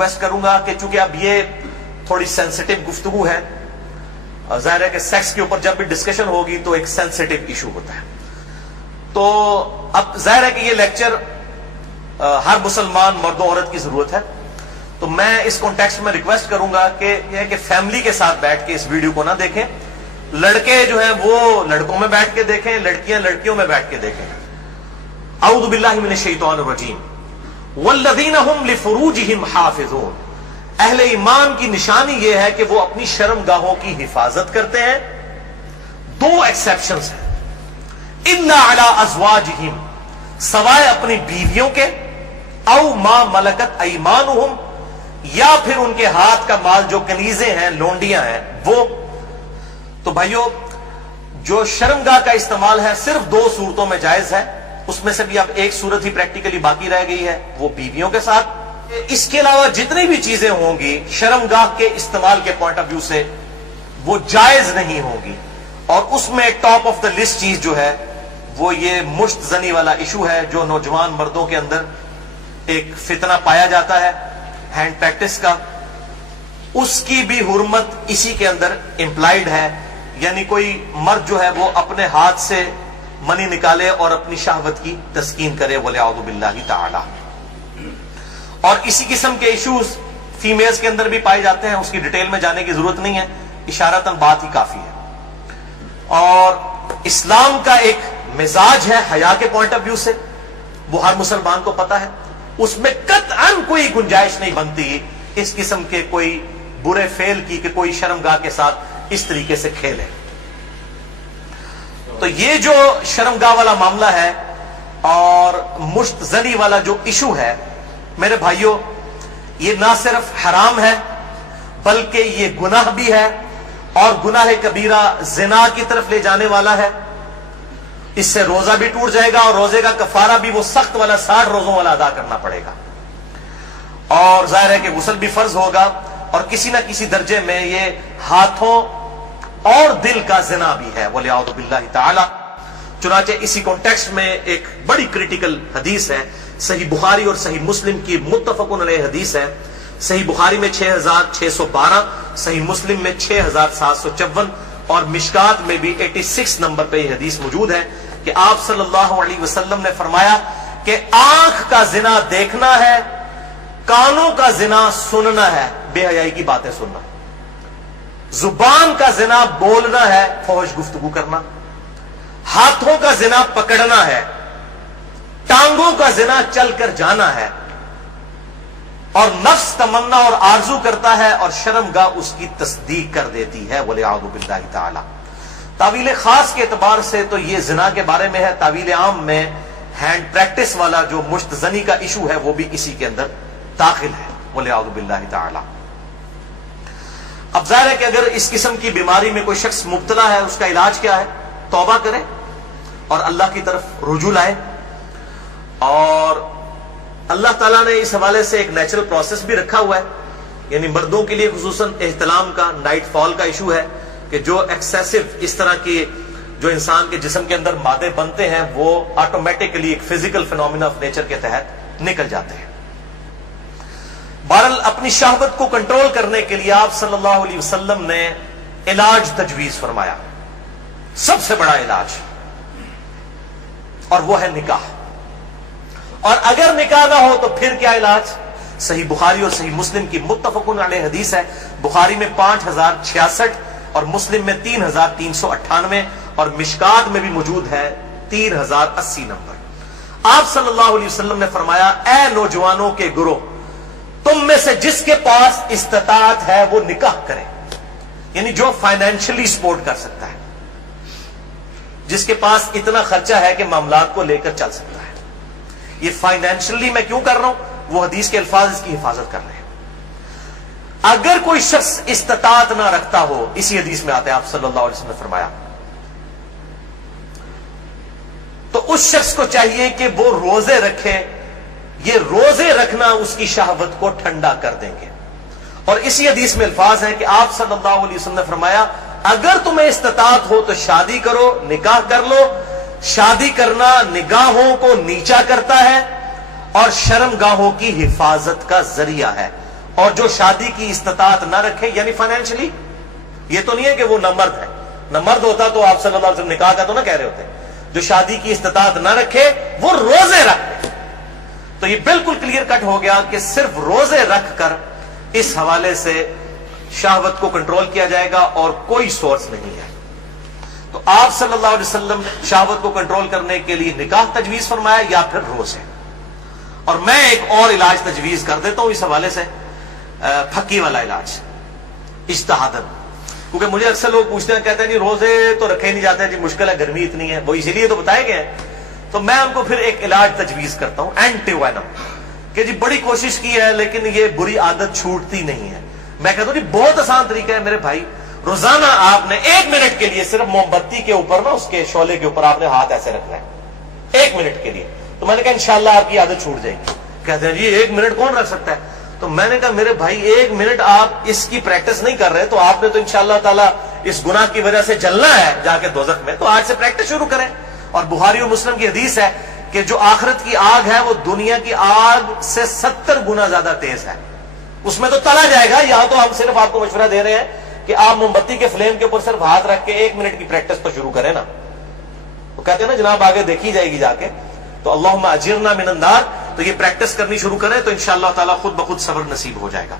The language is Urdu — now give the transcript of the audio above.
ریکویسٹ کروں گا کہ چونکہ اب یہ تھوڑی سینسٹیو گفتگو ہے، ظاہر ہے کہ سیکس کے اوپر جب بھی ڈسکشن ہوگی تو ایک سینسٹیو ایشو ہوتا ہے، تو اب ظاہر ہے کہ یہ لیکچر ہر مسلمان مرد و عورت کی ضرورت ہے، تو میں اس کانٹیکسٹ میں ریکویسٹ کروں گا کہ یہ کہ فیملی کے ساتھ بیٹھ کے اس ویڈیو کو نہ دیکھیں، لڑکے جو ہیں وہ لڑکوں میں بیٹھ کے دیکھیں، لڑکیاں لڑکیوں میں بیٹھ کے دیکھیں۔ اعوذ باللہ من الشیطان الرجیم۔ والذین هم لفروجہم حافظون، اہل ایمان کی نشانی یہ ہے کہ وہ اپنی شرم گاہوں کی حفاظت کرتے ہیں۔ دو ایکسیپشنز ہیں، الا علی ازواجہم، سوائے اپنی بیویوں کے، او ما ملکت ایمانہم، یا پھر ان کے ہاتھ کا مال جو کنیزیں ہیں، لونڈیاں ہیں وہ۔ تو بھائیو، جو شرمگاہ کا استعمال ہے صرف دو صورتوں میں جائز ہے، اس میں سے بھی اب ایک صورت ہی پریکٹیکلی باقی رہ گئی ہے، وہ بیویوں کے ساتھ۔ اس کے علاوہ جتنی بھی چیزیں ہوں گی شرمگاہ کے استعمال کے پوائنٹ آف ویو سے وہ جائز نہیں ہوں گی، اور اس میں ٹاپ آف دا لسٹ چیز جو ہے وہ یہ مشت زنی والا ایشو ہے، جو نوجوان مردوں کے اندر ایک فتنہ پایا جاتا ہے ہینڈ پریکٹس کا، اس کی بھی حرمت اسی کے اندر امپلائیڈ ہے، یعنی کوئی مرد جو ہے وہ اپنے ہاتھ سے منی نکالے اور اپنی شہوت کی تسکین کرے، وَلِعَوْذُ بِاللَّهِ تَعَالَى۔ اور اسی قسم کے ایشوز فیمیلز کے اندر بھی پائے جاتے ہیں، اس کی ڈیٹیل میں جانے کی ضرورت نہیں ہے، اشارتاً بات ہی کافی ہے۔ اور اسلام کا ایک مزاج ہے حیا کے پوائنٹ آف ویو سے، وہ ہر مسلمان کو پتا ہے، اس میں قطعاً کوئی گنجائش نہیں بنتی اس قسم کے کوئی برے فعل کی کہ کوئی شرمگاہ کے ساتھ اس طریقے سے کھیلے۔ تو یہ جو شرمگاہ والا معاملہ ہے اور مشت زنی والا جو ایشو ہے میرے بھائیوں، یہ نہ صرف حرام ہے بلکہ یہ گناہ بھی ہے، اور گناہ کبیرہ زنا کی طرف لے جانے والا ہے۔ اس سے روزہ بھی ٹوٹ جائے گا، اور روزے کا کفارہ بھی وہ سخت والا 60 روزوں والا ادا کرنا پڑے گا، اور ظاہر ہے کہ غسل بھی فرض ہوگا، اور کسی نہ کسی درجے میں یہ ہاتھوں اور دل کا زنا بھی ہے، وَلِعَوْذُ بِاللَّهِ تَعَالَى۔ چنانچہ اسی کانٹیکسٹ میں ایک بڑی کریٹیکل حدیث ہے، صحیح بخاری اور صحیح مسلم کی متفقن علیہ حدیث ہے، صحیح بخاری میں 6612، صحیح مسلم میں 6754، اور مشکات میں بھی 86 نمبر پہ یہ حدیث موجود ہے کہ آپ صلی اللہ علیہ وسلم نے فرمایا کہ آنکھ کا زنا دیکھنا ہے، کانوں کا زنا سننا ہے، بے حیائی کی باتیں سننا، زبان کا زنا بولنا ہے، فحش گفتگو کرنا، ہاتھوں کا زنا پکڑنا ہے، ٹانگوں کا زنا چل کر جانا ہے، اور نفس تمنا اور آرزو کرتا ہے، اور شرمگاہ اس کی تصدیق کر دیتی ہے، وَلِعَوْذُ بِاللَّهِ تَعَالَى۔ تعویل خاص کے اعتبار سے تو یہ زنا کے بارے میں ہے، تعویل عام میں ہینڈ پریکٹس والا جو مشت زنی کا ایشو ہے وہ بھی اسی کے اندر داخل ہے، وَلِعَوْذُ بِاللَّهِ تَعَالَى۔ اب ظاہر ہے کہ اگر اس قسم کی بیماری میں کوئی شخص مبتلا ہے، اس کا علاج کیا ہے؟ توبہ کرے اور اللہ کی طرف رجوع لائے، اور اللہ تعالیٰ نے اس حوالے سے ایک نیچرل پروسیس بھی رکھا ہوا ہے، یعنی مردوں کے لیے خصوصاً احتلام کا، نائٹ فال کا ایشو ہے کہ جو ایکسیسو اس طرح کی جو انسان کے جسم کے اندر مادے بنتے ہیں وہ آٹومیٹکلی ایک فزیکل فینومینا آف نیچر کے تحت نکل جاتے ہیں۔ بہرحال اپنی شہوت کو کنٹرول کرنے کے لیے آپ صلی اللہ علیہ وسلم نے علاج تجویز فرمایا، سب سے بڑا علاج، اور وہ ہے نکاح۔ اور اگر نکاح نہ ہو تو پھر کیا علاج؟ صحیح بخاری اور صحیح مسلم کی متفقن علیہ حدیث ہے، بخاری میں 5066 اور مسلم میں 3398، اور مشکات میں بھی موجود ہے 3080 نمبر۔ آپ صلی اللہ علیہ وسلم نے فرمایا، اے نوجوانوں کے گروہ، تم میں سے جس کے پاس استطاعت ہے وہ نکاح کرے، یعنی جو فائنینشلی سپورٹ کر سکتا ہے، جس کے پاس اتنا خرچہ ہے کہ معاملات کو لے کر چل سکتا ہے۔ یہ فائنینشلی میں کیوں کر رہا ہوں؟ وہ حدیث کے الفاظ اس کی حفاظت کر رہے ہیں۔ اگر کوئی شخص استطاعت نہ رکھتا ہو، اسی حدیث میں آتا ہے، آپ صلی اللہ علیہ وسلم نے فرمایا، تو اس شخص کو چاہیے کہ وہ روزے رکھے، یہ روزے رکھنا اس کی شہوت کو ٹھنڈا کر دیں گے۔ اور اسی حدیث میں الفاظ ہیں کہ آپ صلی اللہ علیہ وسلم نے فرمایا، اگر تمہیں استطاعت ہو تو شادی کرو، نکاح کر لو، شادی کرنا نگاہوں کو نیچا کرتا ہے اور شرمگاہوں کی حفاظت کا ذریعہ ہے، اور جو شادی کی استطاعت نہ رکھے یعنی فائنینشلی، یہ تو نہیں ہے کہ وہ نہ مرد ہے، نہ مرد ہوتا تو آپ صلی اللہ علیہ وسلم نکاح کا تو نہ کہہ رہے ہوتے، جو شادی کی استطاعت نہ رکھے وہ روزے رکھے. تو یہ بالکل کلیئر کٹ ہو گیا کہ صرف روزے رکھ کر اس حوالے سے شہوت کو کنٹرول کیا جائے گا اور کوئی سورس نہیں ہے. تو آپ صلی اللہ علیہ وسلم نے شہوت کو کنٹرول کرنے کے لیے نکاح تجویز فرمایا یا پھر روزے. اور میں ایک اور علاج تجویز کر دیتا ہوں اس حوالے سے، پھکی والا علاج اجتہاداً، کیونکہ مجھے اکثر لوگ پوچھتے ہیں، کہتے ہیں جی روزے تو رکھے نہیں جاتے، جی مشکل ہے، گرمی اتنی ہے، وہ اسی لیے تو بتائے گئے ہیں. تو میں ان کو پھر ایک علاج تجویز کرتا ہوں، اینٹی وینم، کہ جی بڑی کوشش کی ہے لیکن یہ بری عادت چھوٹتی نہیں ہے. میں کہتا ہوں جی بہت آسان طریقہ ہے میرے بھائی، روزانہ آپ نے 1 منٹ کے لیے صرف موم بتی کے اوپر نا، اس کے شعلے کے اوپر آپ نے ہاتھ ایسے رکھنا ہے 1 منٹ کے لیے. تو میں نے کہا انشاءاللہ آپ کی عادت چھوٹ جائے گی. کہتے ہیں جی 1 منٹ کون رکھ سکتا ہے؟ تو میں نے کہا میرے بھائی 1 منٹ آپ اس کی پریکٹس نہیں کر رہے تو آپ نے تو انشاءاللہ تعالی اس گناہ کی وجہ سے جلنا ہے جا کے دوزخ میں. تو آج سے پریکٹس شروع کریں. اور بخاری و مسلم کی حدیث ہے کہ جو آخرت کی آگ ہے وہ دنیا کی آگ سے 70 گنا زیادہ تیز ہے، اس میں تو تلا جائے گا. یہاں تو ہم صرف آپ کو مشورہ دے رہے ہیں کہ آپ موم بتی کے فلیم کے اوپر صرف ہاتھ رکھ کے 1 منٹ کی پریکٹس تو شروع کریں نا. تو کہتے ہیں نا جناب آگے دیکھی جائے گی جا کے. تو اللہم اجرنا من النار، تو یہ پریکٹس کرنی شروع کریں تو انشاءاللہ تعالی خود بخود صبر نصیب ہو جائے گا.